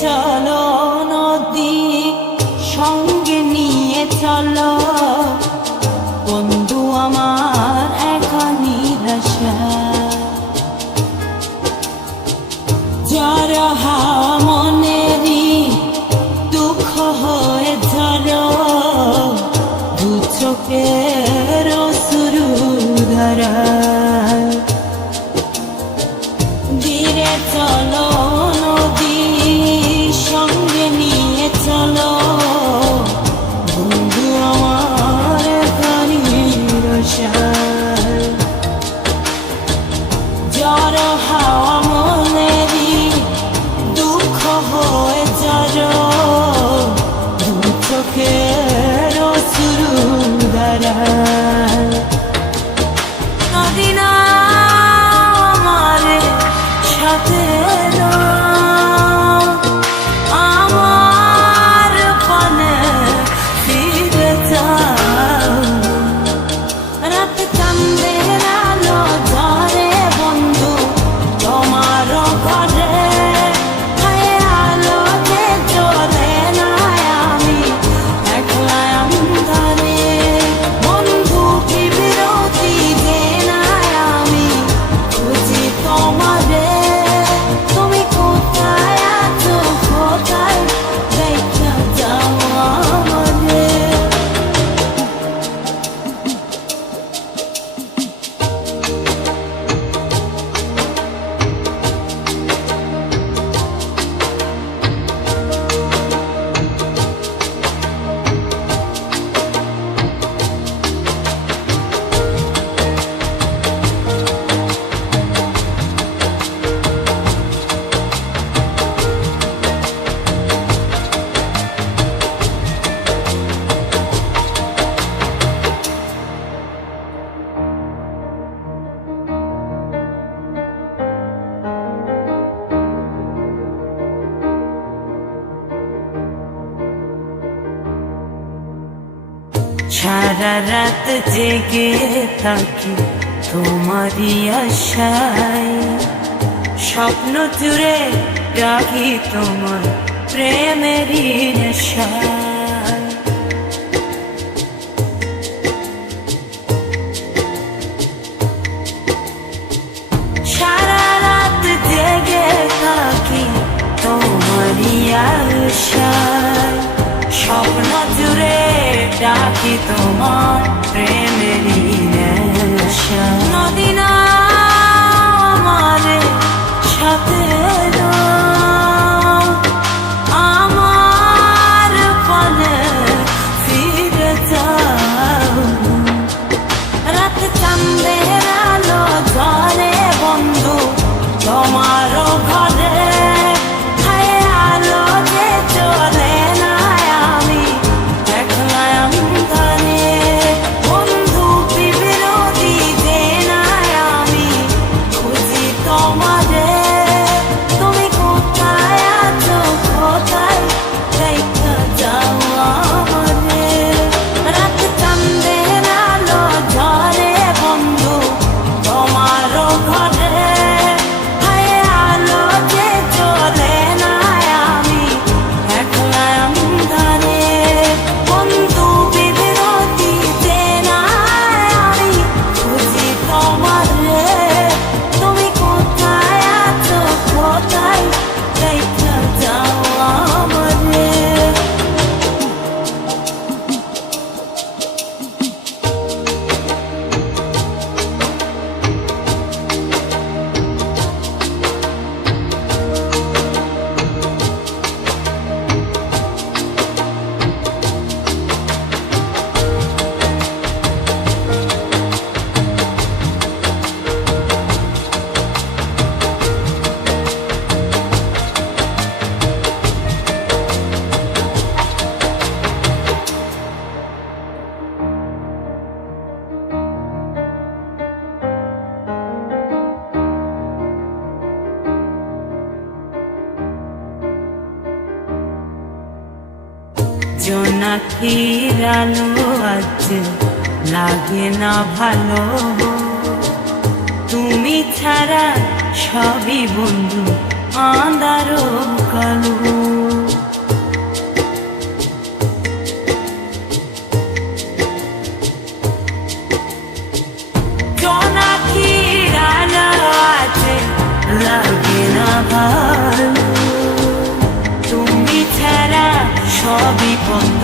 চলো নদী সঙ্গে নিয়ে চলো। বন্ধু আমার এখন নিরাশা। যারা মনেরই দুঃখ হয়ে ধরো, দু চোখের শুরু ধারা। ধীরে চলো সারা রাত জেগে থাকি তোমারই আশায়। স্বপ্ন জুড়ে রাখি তোমার প্রেমের স্বপ্ন জুড়ে রাখি তোমার প্রেম। জোনাকির আলো আজ লাগে না ভালো। তুমি ছাড়া সবই বন্ধু আদারও কালো। সবই বন্ধু